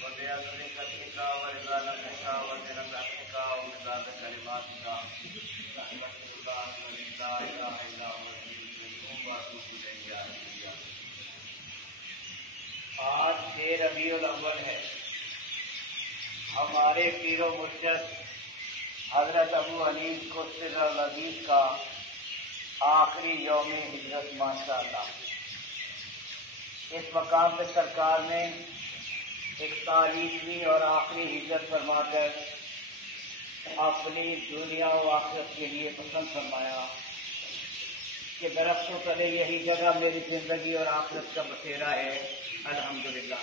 وبعزتك ورضا نفسك وزنة عرشك ومداد كلماتك أستغفر الله الذي لا إله إلا هو الحي القيوم وأتوب إليه. آج 6 ربیع الاول ہے. ہمارے پیر و مرشد حضرت ابو حنیف قدس العزیز کا آخری یوم ہجرت ماشاء اللہ. اس مقام پہ سرکار نے 41ویں اور آخری ہجرت فرما کر اپنی دنیا و آخرت کے لیے پسند فرمایا کہ درختوں تلے یہی جگہ میری زندگی اور آخرت کا بسیرا ہے. الحمدللہ.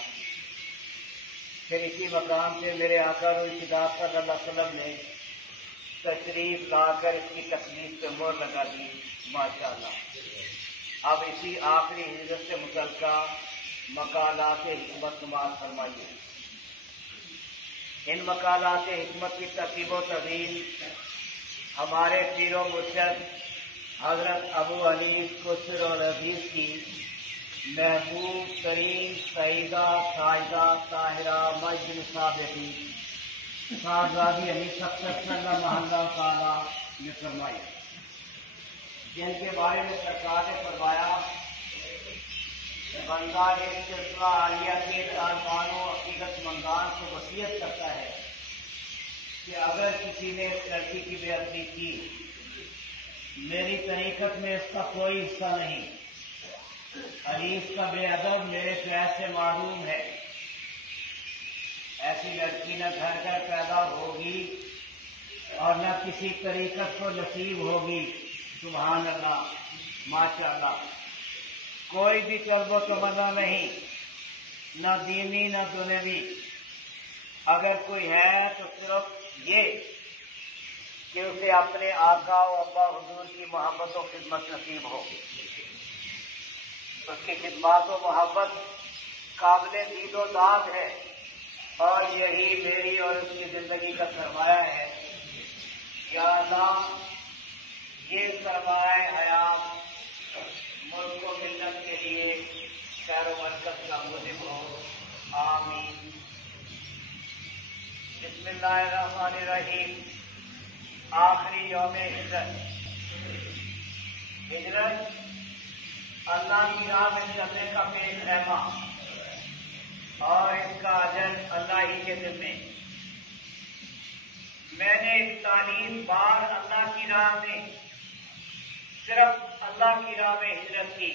پھر اسی مقام سے میرے آقا روح خدا صلی اللہ علیہ وسلم نے تشریف لا کر اس کی تکلیف پہ مہر لگا دی ماشاءاللہ. اب اسی آخری ہجرت سے متعلقہ مقالات حکمت نماز فرمائیے. ان مقالات حکمت کی ترتیب و تدوین ہمارے پیر و مرشد حضرت ابو حنیف قدس العزیز کی محبوب ترین سعیدہ ساجدہ طاہرہ مجد صابتی صاحبزادی حنیف صلی اللہ تعالیٰ نے فرمائی، جن کے بارے میں سرکار نے فرمایا بندہ ایک سلسلہ عالیہ کے طالبان و عقیدت مندان کو وصیت کرتا ہے کہ اگر کسی نے اس لڑکی کی بے ادبی کی، میری طریقت میں اس کا کوئی حصہ نہیں، حدیث کا بے ادب میرے فیض سے معلوم ہے، ایسی لڑکی نہ گھر گھر پیدا ہوگی اور نہ کسی طریقت کو نصیب ہوگی. سبحان اللہ ماشاء اللہ. کوئی بھی طلب و تمنا نہیں، نہ دینی نہ دنیوی. اگر کوئی ہے تو صرف یہ کہ اسے اپنے آقا و ابا حضور کی محبت و خدمت نصیب ہو. اس کی خدمات و محبت قابل دید و داد ہے اور یہی میری اور اس کی زندگی کا سرمایہ ہے. یا اللہ یہ سرمایہ حیات ملک و ملت کے لیے خیر و برکت کا موجب ہو. آمین. بسم اللہ الرحمن الرحیم. آخری یوم ہجرت. ہجرت اللہ کی راہ میں چلنے کا پیش رحمہ اور اس کا اجر اللہ ہی کے ذمے. میں نے 41 بار اللہ کی راہ میں صرف اللہ کی راہ میں ہجرت کی.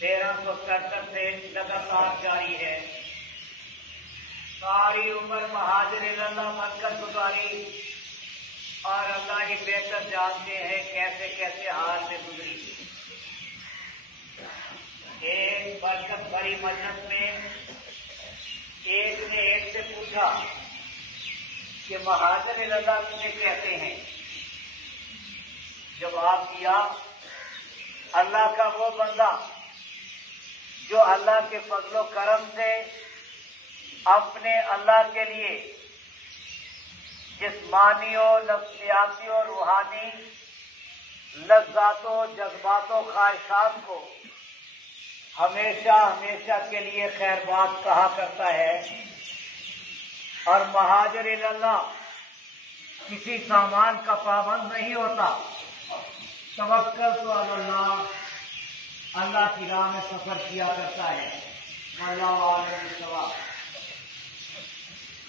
1367 سے لگاتار جاری ہے. ساری عمر مہاجر اللہ بن کر گزاری اور اللہ ہی بہتر جانتے ہیں کیسے کیسے حال میں گزری. ایک برکت بھری مجلس میں ایک نے ایک سے پوچھا کہ مہاجر اللہ کسے کہتے ہیں؟ جواب دیا، اللہ کا وہ بندہ جو اللہ کے فضل و کرم سے اپنے اللہ کے لیے جسمانی و نفسیاتی و روحانی لذات و جذبات و خواہشات کو ہمیشہ ہمیشہ کے لیے خیر بات کہا کرتا ہے. اور مہاجر اللہ کسی سامان کا پابند نہیں ہوتا. توکل تو اللہ، اللہ کی راہ میں سفر کیا کرتا ہے. اللہ علیہ السلام.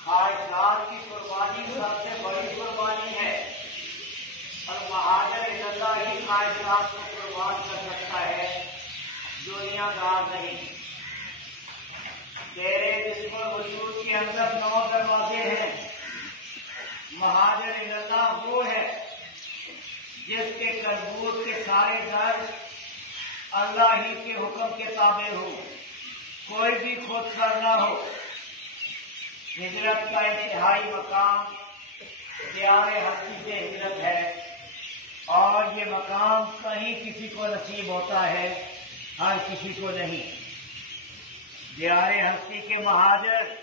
خواہشات کی قربانی سب سے بڑی قربانی ہے اور مہاجر اللہ ہی خواہشات کو قربان کر سکتا ہے، دنیا دار نہیں. تیرے جسم و وجود کے اندر 9 دروازے ہیں. مہاجر اللہ وہ ہے جس کے کلبوت کے سارے در اللہ ہی کے حکم کے تابع ہو، کوئی بھی خود سر نہ ہو. ہجرت کا انتہائی مقام دیار ہستی سے ہجرت ہے اور یہ مقام کہیں کسی کو نصیب ہوتا ہے، ہر کسی کو نہیں. دیار ہستی کے مہاجر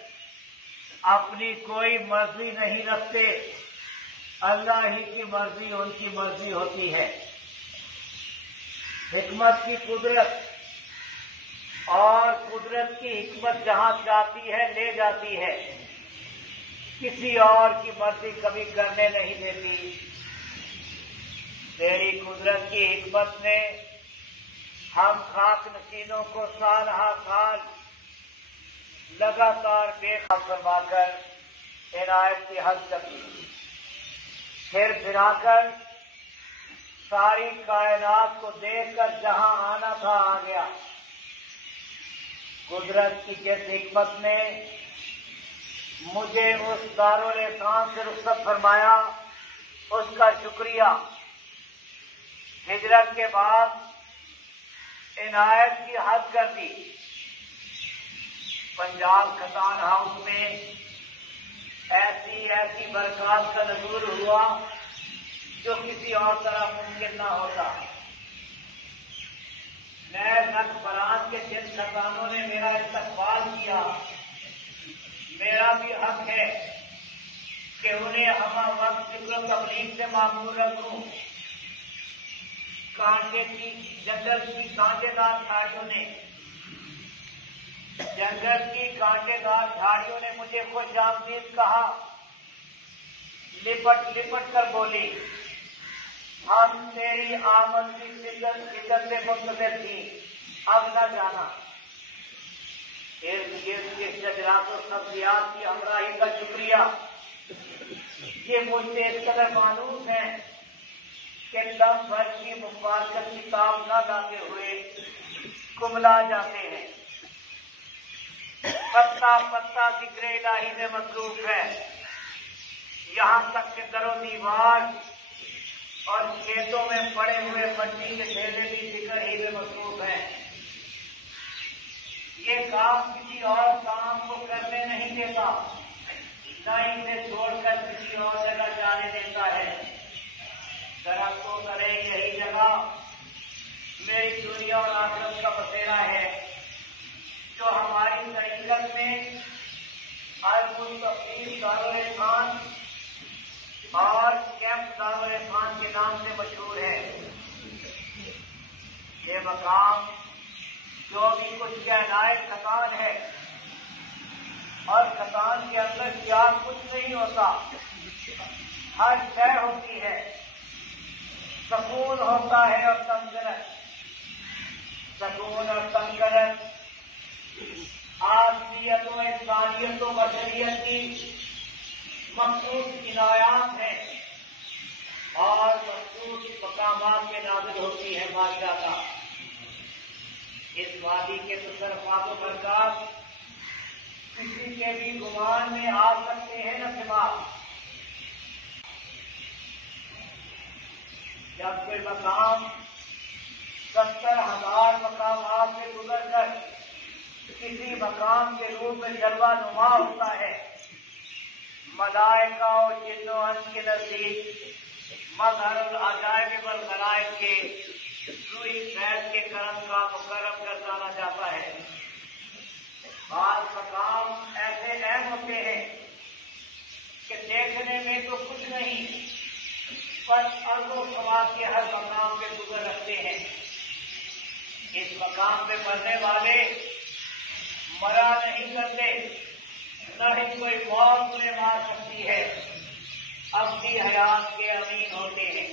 اپنی کوئی مرضی نہیں رکھتے، اللہ ہی کی مرضی ان کی مرضی ہوتی ہے. حکمت کی قدرت اور قدرت کی حکمت جہاں چاہتی ہے لے جاتی ہے، کسی اور کی مرضی کبھی کرنے نہیں دیتی۔ تیری قدرت کی حکمت نے ہم خاک نشینوں کو سالہ سال لگاتار بے خبر فرما کر عنایت کی حد کر دی، پھر پھرا کر ساری کائنات کو دیکھ کر جہاں آنا تھا آ گیا۔ قدرت کی جس حکمت نے مجھے اس دارالاسلام سے رخصت فرمایا، اس کا شکریہ۔ ہجرت کے بعد عنایت کی حد کر دی۔ پنجاب کھتان ہاؤس میں ایسی برکات کا نزول ہوا جو کسی اور طرح ممکن نہ ہوتا۔ نئے نق برات کے جن کھتانوں نے میرا استقبال کیا، میرا بھی حق ہے کہ انہیں ہمہ وقت ذکر و تبلیغ سے معمور رکھوں۔ کانٹے کی جنگل کی کانٹے دار جھاڑیوں نے مجھے خوش آمدید کہا، لپٹ لپٹ کر بولی، ہم تیری آمد کی فکر سے منتظر تھی، اب نہ جانا۔ ارد گرد کے شجرات و سبزیات کی ہمراہی کا شکریہ، یہ مجھ سے اس قدر مانوس ہیں کہ دم بھر کی مبارکت کتاب نہ لاتے ہوئے کملا جاتے ہیں۔ پتا پتا ذکر الہی میں مصروف ہے، یہاں تک کہ در و دیوار اور کھیتوں میں پڑے ہوئے مٹی کے ڈھیرے بھی ذکر ہی میں مصروف ہیں۔ یہ کام کسی اور کام کو کرنے نہیں دیتا، نہ اسے چھوڑ کر کسی اور جگہ جانے دیتا ہے۔ درختوں کرے یہی جگہ میری دنیا اور آخرت کا بسیرا ہے، جو ہماری طریقت میں المستقیم دارالاسلام اور کیمپ دارالاسلام کے نام سے مشہور ہے۔ یہ مقام جو بھی کچھ کے عنایت کھتان ہے، اور کھتان کے اندر کیا کچھ نہیں ہوتا، ہر شے ہوتی ہے، سکون ہوتا ہے اور تمکنت۔ سکون اور تمکنت آدمیت و انسانیت و بشریت کی مخصوص عنایات ہیں اور مخصوص مقامات میں نازل ہوتی ہے ماشاءاللہ۔ اس وادی کے تصرفات و برکات کسی کے بھی گمان میں آ سکتے ہیں نہ دماغ۔ جب کوئی مقام 70,000 مقامات سے گزر کر کسی مقام کے روپ میں جلوہ نما ہوتا ہے، ملائکہ و جن و انس کے نزدیک مظہر العجائب والغرائب کے روئی فیض کے کرم کا مکرم گردانا جاتا ہے۔ بعض مقام ایسے اہم ہوتے ہیں کہ دیکھنے میں تو کچھ نہیں، پر ارض و سما کے ہر مقام پہ گزر رکھتے ہیں۔ اس مقام پہ مرنے والے مرا نہیں کرتے، نہ ہی کوئی موت انہیں مار سکتی ہے، اپنی حیات کے امین ہوتے ہیں۔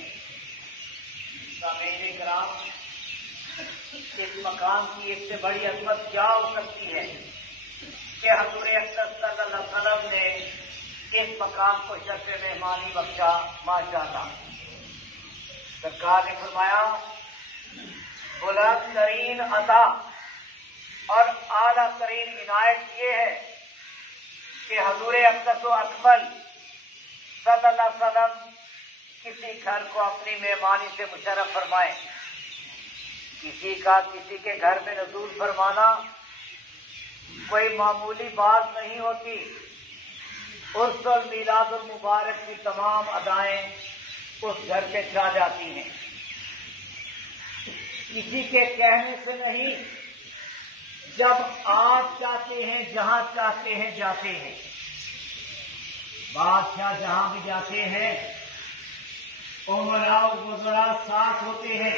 سامعین کرام، اس مقام کی ایک سے بڑی عظمت کیا ہو سکتی ہے کہ حضور اکرم صلی اللہ علیہ وسلم نے اس مقام کو شرف مہمانی بخشا ماشاءاللہ۔ سرکار نے فرمایا، بلند ترین عطا اور اعلیٰ ترین عنایت یہ ہے کہ حضور اقدس و اکمل صلی اللہ علیہ وسلم کسی گھر کو اپنی مہمانی سے مشرف فرمائے۔ کسی کے گھر میں نزول فرمانا کوئی معمولی بات نہیں ہوتی۔ اس میلاد المبارک کی تمام ادائیں اس گھر پہ چھا جاتی ہیں، کسی کے کہنے سے نہیں، جب آپ چاہتے ہیں جہاں چاہتے ہیں جاتے ہیں۔ بادشاہ جہاں بھی جاتے ہیں امراء و وزراء ساتھ ہوتے ہیں،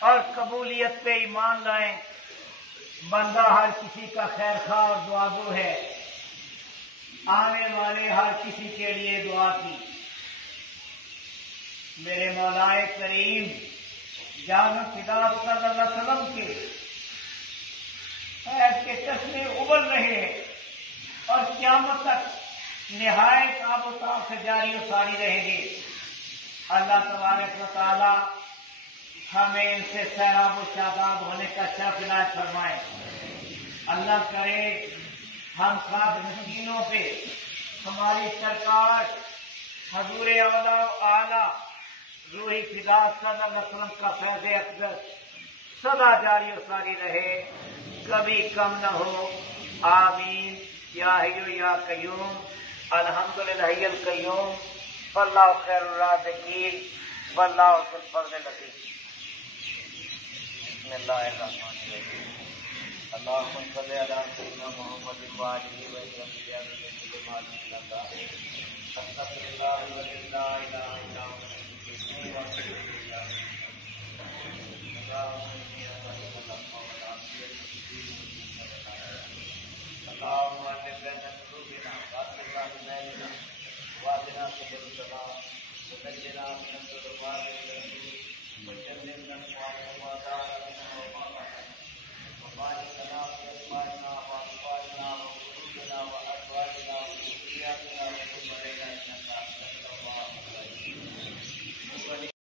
اور قبولیت پہ ایمان لائیں۔ بندہ ہر کسی کا خیر خواہ اور دعاگو ہے، آنے والے ہر کسی کے لیے دعا کی۔ میرے مولا کریم جان فدا صلی اللہ علیہ وسلم کے خیر کے چشمے ابل رہے ہیں اور قیامت تک نہایت آب و تاب سے جاری و ساری رہیں گے۔ اللہ تبارک و تعالی ہمیں ان سے سیراب و شاداب ہونے کا شرف عنایت فرمائے۔ اللہ کرے ہم سب مسکینوں پہ ہماری سرکار حضور اولیاء و اعلیٰ روحی فدا صلی اللہ علیہ وسلم کا فیض اقدس سدا جاری و ساری رہے، کبھی کم نہ ہو۔ آمین یا حی یا قیوم، الحمدللہ حی القیوم، واللہ خیر الرازقین، واللہ ذو الفضل العظیم۔ بسم اللہ الرحمن الرحیم۔ اللہم صلی علی سیدنا محمد وآلہ وصحبہ وسلم۔ استغفر اللہ الذی لا الہ الا هو۔